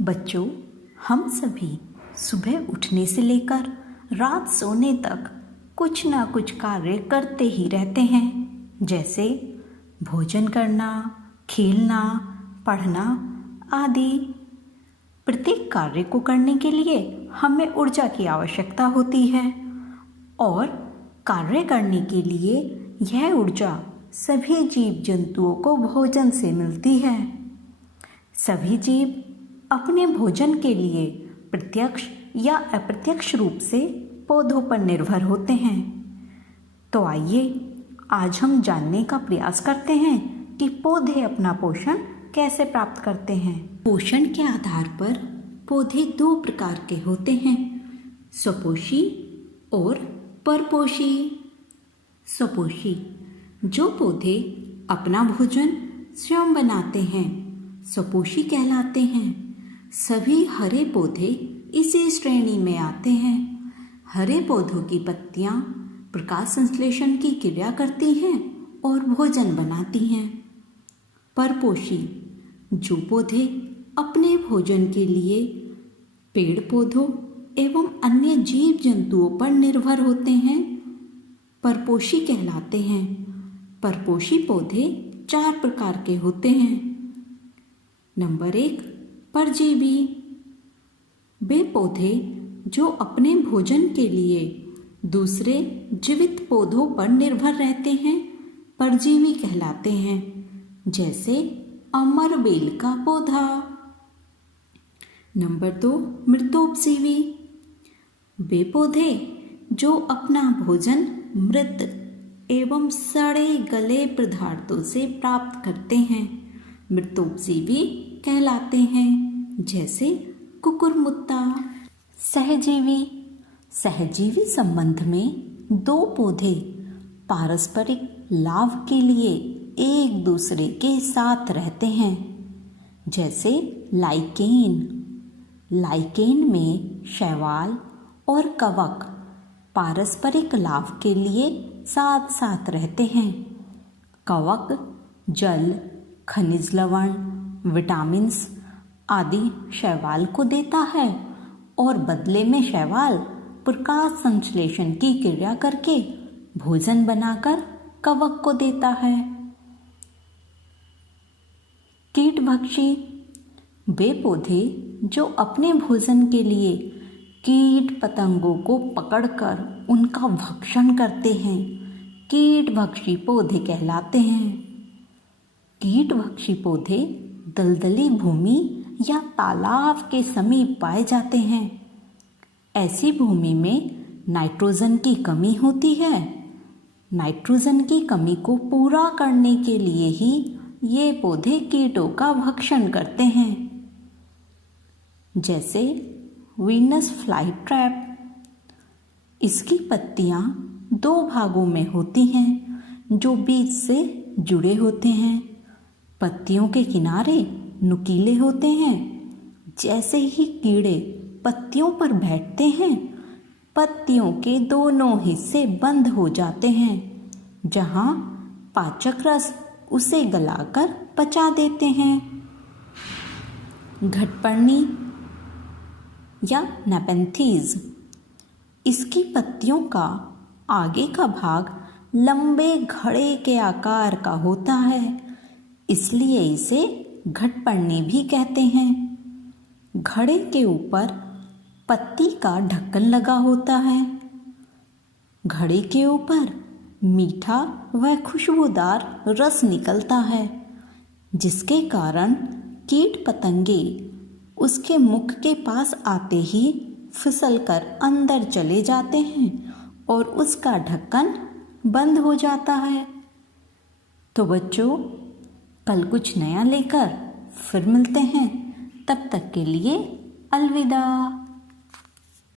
बच्चों, हम सभी सुबह उठने से लेकर रात सोने तक कुछ ना कुछ कार्य करते ही रहते हैं, जैसे भोजन करना, खेलना, पढ़ना आदि। प्रत्येक कार्य को करने के लिए हमें ऊर्जा की आवश्यकता होती है और कार्य करने के लिए यह ऊर्जा सभी जीव जंतुओं को भोजन से मिलती है। सभी जीव अपने भोजन के लिए प्रत्यक्ष या अप्रत्यक्ष रूप से पौधों पर निर्भर होते हैं। तो आइए आज हम जानने का प्रयास करते हैं कि पौधे अपना पोषण कैसे प्राप्त करते हैं। पोषण के आधार पर पौधे दो प्रकार के होते हैं, स्वपोषी और परपोषी। स्वपोषी जो पौधे अपना भोजन स्वयं बनाते हैं स्वपोषी कहलाते हैं। सभी हरे पौधे इसी श्रेणी में आते हैं। हरे पौधों की पत्तियां प्रकाश संश्लेषण की क्रिया करती हैं और भोजन बनाती हैं। परपोषी जो पौधे अपने भोजन के लिए पेड़ पौधों एवं अन्य जीव जंतुओं पर निर्भर होते हैं, परपोषी कहलाते हैं। परपोषी पौधे 4 प्रकार के होते हैं। नंबर 1, परजीवी। वे पौधे जो अपने भोजन के लिए दूसरे जीवित पौधों पर निर्भर रहते हैं, परजीवी कहलाते हैं, जैसे अमर बेल का पौधा। नंबर 2, मृतोपजीवी। वे पौधे जो अपना भोजन मृत एवं सड़े गले पदार्थों से प्राप्त करते हैं, मृतोपजीवी कहलाते हैं, जैसे कुकुरमुत्ता। सहजीवी। सहजीवी संबंध में दो पौधे पारस्परिक लाभ के लिए एक दूसरे के साथ रहते हैं, जैसे लाइकेन। लाइकेन में शैवाल और कवक पारस्परिक लाभ के लिए साथ साथ रहते हैं। कवक जल, खनिज लवण, विटामिन्स आदि शैवाल को देता है और बदले में शैवाल प्रकाश संश्लेषण की क्रिया करके भोजन बनाकर कवक को देता है। कीटभक्षी। वे पौधे जो अपने भोजन के लिए कीट पतंगों को पकड़कर उनका भक्षण करते हैं, कीटभक्षी पौधे कहलाते हैं। कीटभक्षी पौधे दलदली भूमि या तालाब के समीप पाए जाते हैं। ऐसी भूमि में नाइट्रोजन की कमी होती है। नाइट्रोजन की कमी को पूरा करने के लिए ही ये पौधे कीटों का भक्षण करते हैं, जैसे वीनस फ्लाई ट्रैप। इसकी पत्तियां 2 भागों में होती हैं जो बीज से जुड़े होते हैं। पत्तियों के किनारे नुकीले होते हैं। जैसे ही कीड़े पत्तियों पर बैठते हैं, पत्तियों के दोनों हिस्से बंद हो जाते हैं, जहां पाचक रस उसे गलाकर पचा देते हैं। घटपर्णी या नेपेंथीज। इसकी पत्तियों का आगे का भाग लंबे घड़े के आकार का होता है, इसलिए इसे घटपर्णी भी कहते हैं। घड़े के ऊपर पत्ती का ढक्कन लगा होता है। घड़े के ऊपर मीठा व खुशबूदार रस निकलता है, जिसके कारण कीट पतंगे उसके मुख के पास आते ही फिसलकर अंदर चले जाते हैं और उसका ढक्कन बंद हो जाता है। तो बच्चों, कल कुछ नया लेकर फिर मिलते हैं। तब तक के लिए अलविदा।